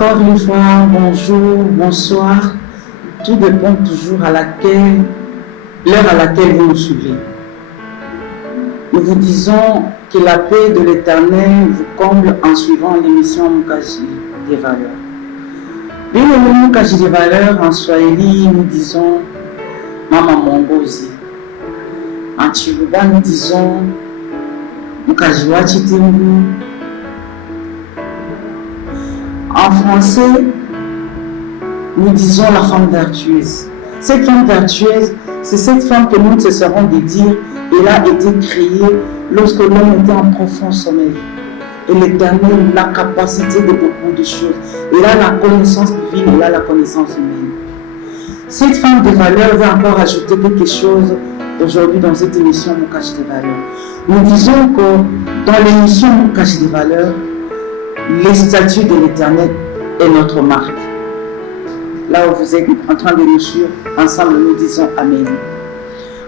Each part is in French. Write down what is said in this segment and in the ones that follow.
Encore une fois, bonjour, bonsoir. Tout dépend toujours à l'heure à laquelle vous nous suivez. Nous vous disons que la paix de l'Éternel vous comble en suivant l'émission Mukaji des valeurs. Bien le Mukaji des valeurs en Swahili, nous disons Mama Mongozi. En Chiluba, nous disons Mukaji Wachitimbu. En français, nous disons la femme vertueuse. Cette femme vertueuse, c'est cette femme que nous cesserons de dire, elle a été créée lorsque l'homme était en profond sommeil. Et l'Éternel a la capacité de beaucoup de choses. Elle a la connaissance divine, elle a la connaissance humaine. Cette femme de valeur va encore ajouter quelque chose aujourd'hui dans cette émission Mukaji des valeurs. Nous disons que dans l'émission Mukaji des valeurs, les statuts de l'Éternel est notre marque. Là où vous êtes en train de nous suivre, ensemble nous disons Amen.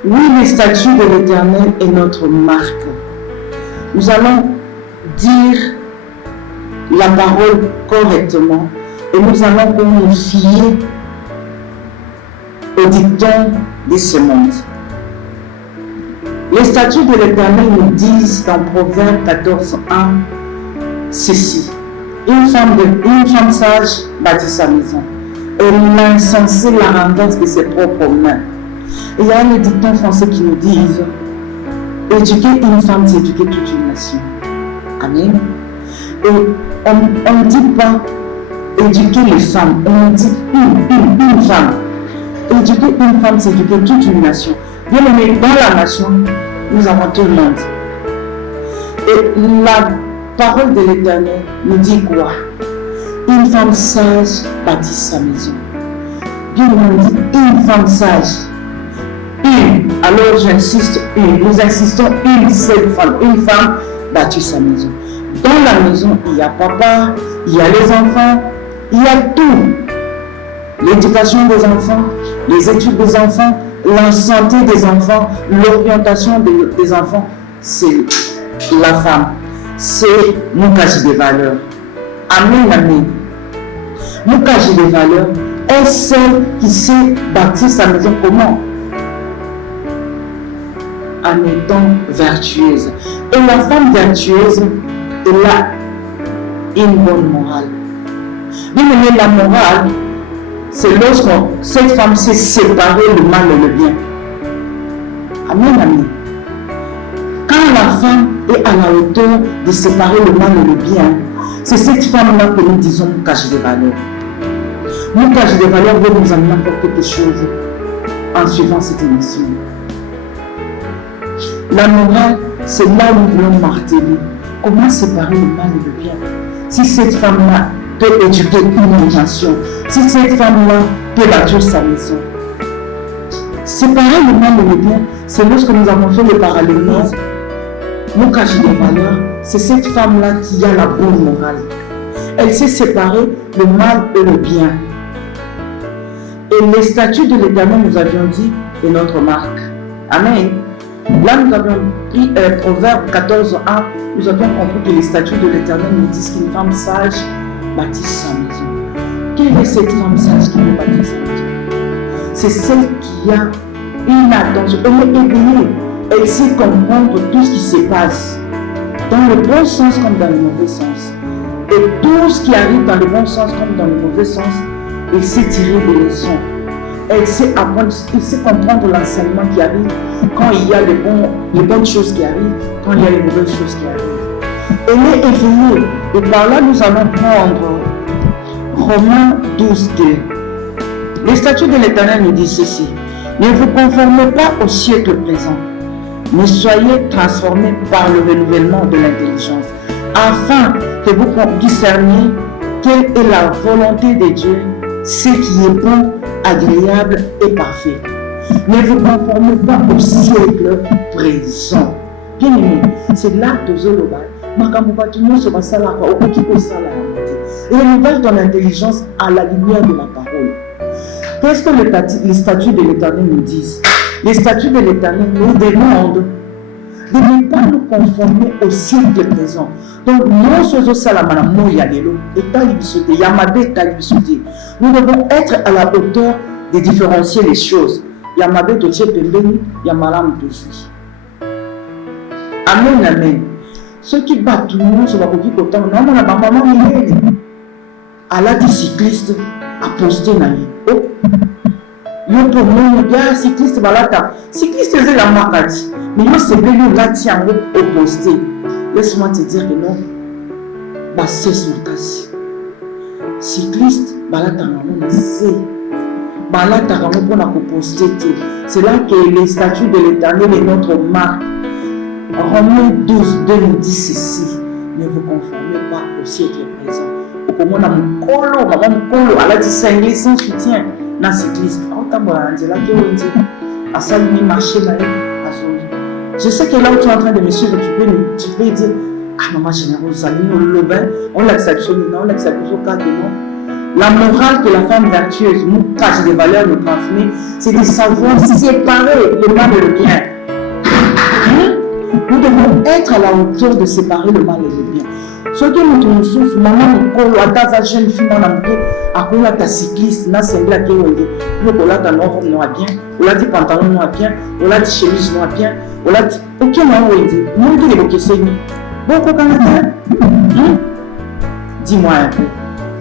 Oui, les statuts de l'Éternel est notre marque. Nous allons dire la parole correctement et nous allons nous fier au dicton de ce monde. Les statuts de l'Éternel nous disent dans Proverbe 14:1 ceci: une femme sage bâtit sa maison, et l'insensé la renverse de ses propres mains. Et il y a un dicton français qui nous dit: éduquer une femme, c'est éduquer toute une nation. Amen. Et on ne dit pas éduquer les femmes, on dit une femme. Éduquer une femme, c'est éduquer toute une nation. Bien aimé, dans la nation, nous avons tout le monde. Et la parole de l'Éternel nous dit quoi? Une femme sage bâtit sa maison. Bien, on dit une femme sage. Une. Alors j'insiste, une. Nous insistons une seule femme. Une femme bâtit sa maison. Dans la maison, il y a papa, il y a les enfants, il y a tout. L'éducation des enfants, les études des enfants, la santé des enfants, l'orientation des enfants, c'est la femme. C'est Mukaji des valeurs. Amen, amen. Mukaji des valeurs est celle qui sait bâtir sa maison comment? En étant vertueuse. Et la femme vertueuse, elle a une bonne morale. Bien aimé, la morale, c'est lorsque cette femme sait séparer le mal et le bien. Amen, amen. Quand la femme est à la hauteur de séparer le mal et le bien, c'est cette femme-là que nous disons Mukaji des valeurs. Mukaji des valeurs veut nous amener encore quelque chose en suivant cette émission. La morale, c'est là où nous voulons marteler. Comment séparer le mal et le bien? Si cette femme-là peut éduquer une nation, si cette femme-là peut bâtir sa maison. Séparer le mal et le bien, c'est lorsque nous avons fait le parallélisme. Mukaji des valeurs, c'est cette femme-là qui a la bonne morale. Elle sait séparer le mal et le bien. Et les statuts de l'Éternel, nous avions dit, est notre marque. Amen. Là, nous avions pris Proverbe 14:1, nous avions compris que les statuts de l'Éternel nous disent qu'une femme sage bâtit sa maison. Quelle est cette femme sage qui veut bâtir sa maison? C'est celle qui a une attention, elle est éveillée. Elle sait comprendre tout ce qui se passe, dans le bon sens comme dans le mauvais sens. Et tout ce qui arrive dans le bon sens comme dans le mauvais sens, elle sait tirer des leçons. Elle sait apprendre, elle sait comprendre l'enseignement qui arrive quand il y a les bonnes choses qui arrivent, quand il y a les mauvaises choses qui arrivent. Elle est éveillée. Et par là, nous allons prendre Romains 12:2. Les statuts de l'Éternel nous disent ceci: ne vous conformez pas au siècle présent, mais soyez transformés par le renouvellement de l'intelligence, afin que vous discerniez quelle est la volonté de Dieu, ce qui est bon, agréable et parfait. Ne vous conformez pas au siècle présent. Bien aimé, c'est là que et renouvelle ton intelligence à la lumière de la parole. Qu'est-ce que les statuts de l'Éternel nous disent? Les statuts de l'Éternel nous demandent de ne pas nous conformer au siècle présent. Donc, nous sommes nous devons être à la hauteur de différencier les choses. Yamabe Toche Pembeni, Yamalam Tozui. Amen, amen. Ceux qui battent tout le monde sur la copie autant, non, on a pas maman, à la cycliste a posté Nani. Oh, yo pour moi, gars, cycliste balata. Cycliste c'est la marque. Mais moi c'est bien là tiens au posté. Laisse-moi te dire que non. Bah c'est son tasse. Cycliste balata non c'est. Balata vraiment pour la poster. C'est là que les statuts de l'Éternel est notre marque. Romains 12, 2 nous dit ceci. Ne vous conformez pas au siècle présent. Comme on a mon colo, maman colo, elle a dit cinglé sans soutien. Dans cycliste, je sais que là où tu es en train de me suivre, tu peux dire ah maman généreuse, on l'accepte, on l'accepte au cas de non. La morale que la femme vertueuse, nous cache des valeurs, nous transmet, c'est de savoir séparer le mal et le bien. Nous devons être à la hauteur de séparer le mal et le bien. Ce que nous souffrons, maman, nous ta jeune fille, à ta cycliste, na sengla qui est on l'a ta noir bien, on l'a dit pantalon noir bien, on l'a dit chemise noir bien, on l'a dit ok non on dit, nous qui les c'est beaucoup Canada. Dis-moi un peu,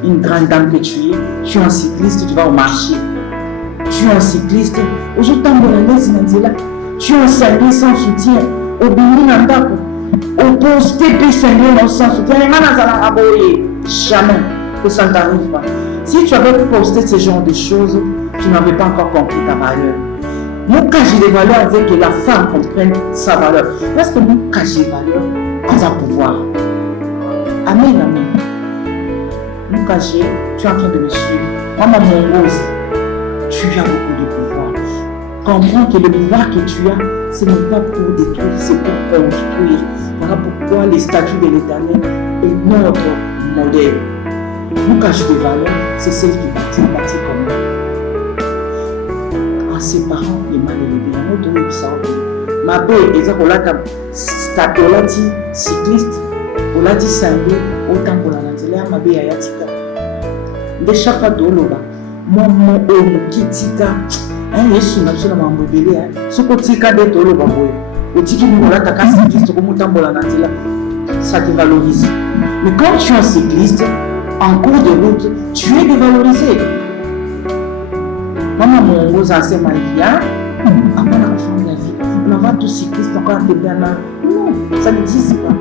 une grande dame que tu es un cycliste, tu vas au marché, tu es un cycliste, aujourd'hui tu es un cinglé sans soutien, au béni n'andako. Au poste PCN dans le sens où jamais que ça ne t'arrive pas. Si tu avais posté ce genre de choses, tu n'avais pas encore compris ta valeur. Mon casier de valeur veut que la femme comprenne sa valeur. Parce que mon casier de valeur a un pouvoir. Amen, amen. Mon casier, tu es en train de me suivre. Maman, mon rose, tu as beaucoup de pouvoir. Comprends que le pouvoir que tu as, ce n'est pas pour détruire, c'est pour construire. Voilà pourquoi les statuts de l'Éternel est notre modèle. Nous cachons des valeurs, c'est celle qui bâtit comme nous. En séparant les mal et les bien, nous devons savoir. Ma belle, exemple, on l'a dit cycliste, on l'a dit cinglé, autant pour la nanzela, ma belle ayatika. De chaque fois de l'oba, mon homme qui tika, Yesu n'a pas m'embobélé, ce que tika de l'oba. Ça te valorise. Mais quand tu es un cycliste, en cours de route, tu es dévalorisé. Maman, mon gros ancien maria, après la fin de la vie, on va tous cyclistes encore un peu bien là. Non, ça n'existe pas.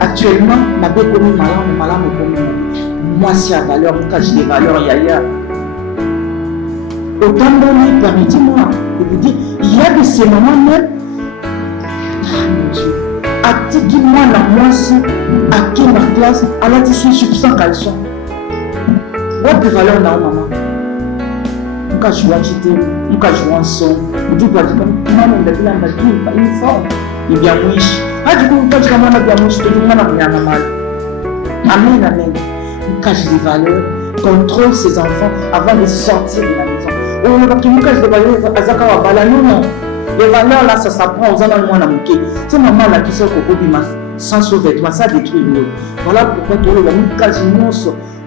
Actuellement, ma belle commune, malade, moi, c'est à valeur, moi, j'ai des valeurs, yaya. Autant donné, permettez-moi de vous dire, il y a de ces moments même. Mon Dieu, attends-moi la moitié, à qui ma classe, à la tissu substance caleçon. What de valeur là, maman? Quand je vois quitter, quand je vois un son, je dis pas comme maman, on a dit là, on a dit une forme, il est bien mouche. Ah, du coup, quand je vois bien mouche, je dis maman, on a mal. Amen, amen. Quand j'ai des valeurs, contrôle ses enfants avant de sortir de la maison. Oh, parce que quand j'ai des valeurs, Azaka wa bala, non. Les valeurs là, ça s'apprend aux enfants de mon amouké. C'est maman là qui sort au Bima sans sous-vêtements, ça détruit l'eau. Voilà pourquoi tout le monde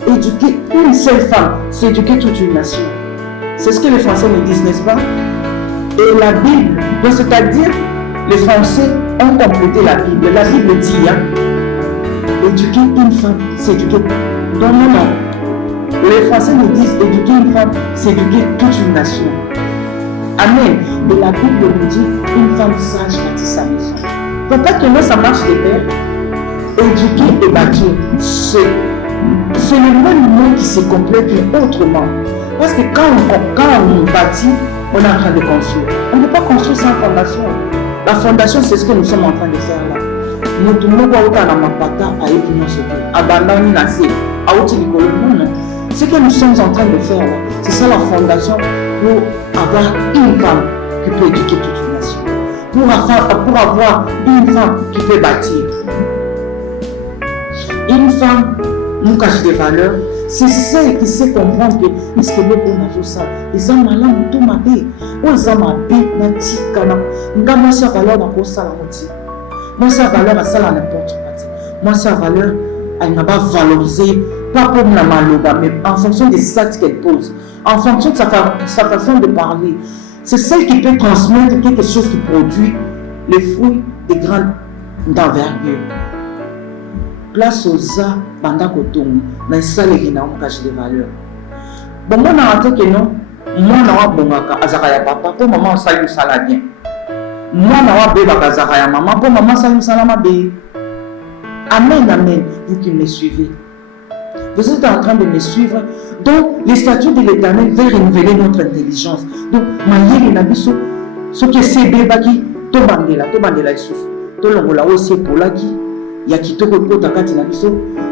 éduquer une seule femme, c'est éduquer toute une nation. C'est ce que les Français me disent, n'est-ce pas? Et la Bible, donc c'est-à-dire, les Français ont complété la Bible. La Bible dit, hein, éduquer une femme, c'est éduquer. Donc non. Les Français me disent, éduquer une femme, c'est éduquer toute une nation. Amen. Et la Bible nous dit, une femme sage bâtit sa maison. Pourquoi que nous, ça marche des pères? Éduquer et bâtir. C'est le même mot qui se complète, mais autrement. Parce que quand on bâtit, on est en train de construire. On ne peut pas construire sans fondation. La fondation, c'est ce que nous sommes en train de faire là. Nous ne pouvons pas faire la mapata à Epino Soto. Abandonner la C. Ce que nous sommes en train de faire là, c'est ça la fondation pour avoir une femme qui peut éduquer toute une nation. Pour avoir une femme qui peut bâtir. Une femme Nous cache des valeurs, c'est celle qui sait comprendre que est-ce que le bon a fait ça. Les hommes là, tout m'a dit. Aux hommes a dit, n'a dit, moi sa valeur n'a pas ça la moitié. Moi sa valeur a ça la n'importe quoi. Moi sa valeur, elle n'a pas valorisé, pas pour la maloba, mais en fonction des actes qu'elle pose, en fonction de sa façon de parler. C'est celle qui peut transmettre quelque chose qui produit les fruits des grandes d'envergure. Place aux arts pendant que tout dans salle qui n'a pas caché des valeurs. Bon, moi n'a pas que non, moi n'a pas bon à Azakaya papa pour maman ça lui sala bien. Moi n'a pas béba Azakaya maman pour maman ça lui sala ma bé. Amen amen. Vous qui me suivez, vous êtes en train de me suivre. Donc les statuts de l'Éternel veulent renouveler notre intelligence. Donc maïe n'a biso ce qui c'est béba qui tobandela isu tolongola aussi pour la qui ya kitoko kota kati na biso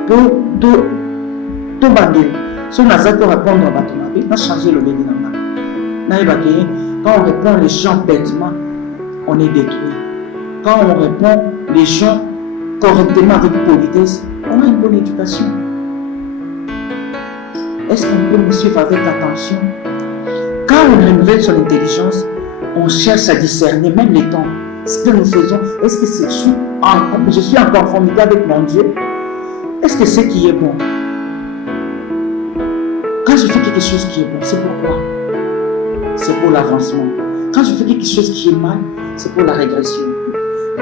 pour to bandel so naza to répondre à bato na bi na changer le béni na yeba ke quand on répond les gens bêtement on est détruit. Quand on répond les gens correctement avec politesse on a une bonne éducation. Est-ce qu'on peut me suivre avec attention? Quand on renouvelle son intelligence, on cherche à discerner même les temps. Ce que nous faisons, est-ce que je suis en conformité avec mon Dieu? Est-ce que c'est qui est bon? Quand je fais quelque chose qui est bon, c'est pourquoi? C'est pour l'avancement. Quand je fais quelque chose qui est mal, c'est pour la régression.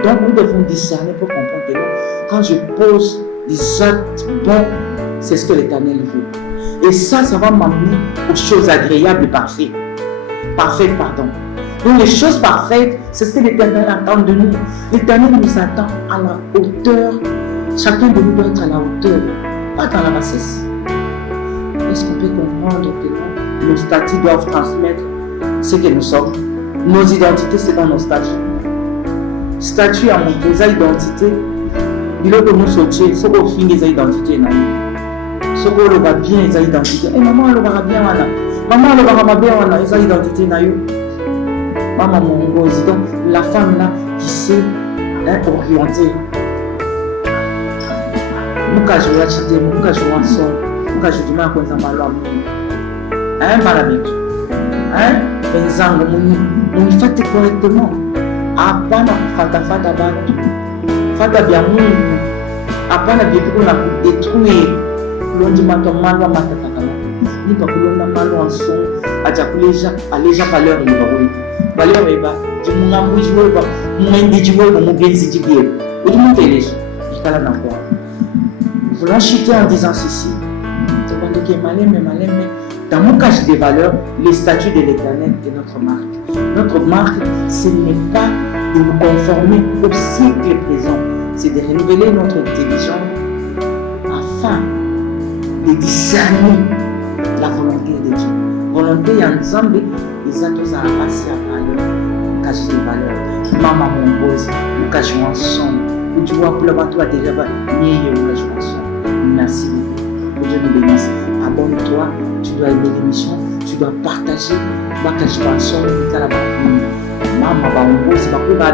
Donc nous devons discerner pour comprendre que quand je pose des actes bons, c'est ce que l'Éternel veut. Et ça va m'amener aux choses agréables et parfaites. Parfaites, pardon. Donc les choses parfaites, c'est ce que l'Éternel attend de nous. L'Éternel nous attend à la hauteur. Chacun de nous doit être à la hauteur, pas dans la bassesse. Est-ce qu'on peut comprendre que nos statuts doivent transmettre ce que nous sommes? Nos identités, c'est dans nos statuts. Statut à montrer sa identité. Il faut que nous sortions, ce qu'on finit sa identité. Ce qu'on va bien sa identité. Et maman, elle va bien. Maman, elle va bien sa identité. Maman, mon gros, donc la femme là qui sait orienter. Nous quand je vais acheter, nous quand je vais en son, nous quand je dis mal comme ça mal malabik. Benzango, nous fait correctement. Apana fata batu, fata bien mungu. Apana bien pour la détruire. L'on dit maintenant malo matakala. Ni pas kulonda malo en son, aja kuleja, aleja valeur ni baroui. Valeur eba, je m'en amouille jouer pas, mon individuel mon bien si tu veux. Ou du monde télége, il cala n'importe. Voulant chuter en disant ceci, c'est quand tu es malin mais dans mon cache des valeurs, les statuts de l'Éternel est notre marque. Notre marque, ce n'est pas de nous conformer au cycle présent, c'est de renouveler notre intelligence afin de discerner la volonté de Dieu. Volonté ensemble, les autres à passer à valeur, cacher des valeurs. Maman, mon boss, nous cachons ensemble. Où tu vois, pour le bateau, à déjà, nous cachons ensemble. Merci beaucoup. Que Dieu nous bénisse. Abonne-toi, tu dois aimer l'émission, tu dois partager. Tu dois cacher ensemble, tu dois la maman, mon boss, tu dois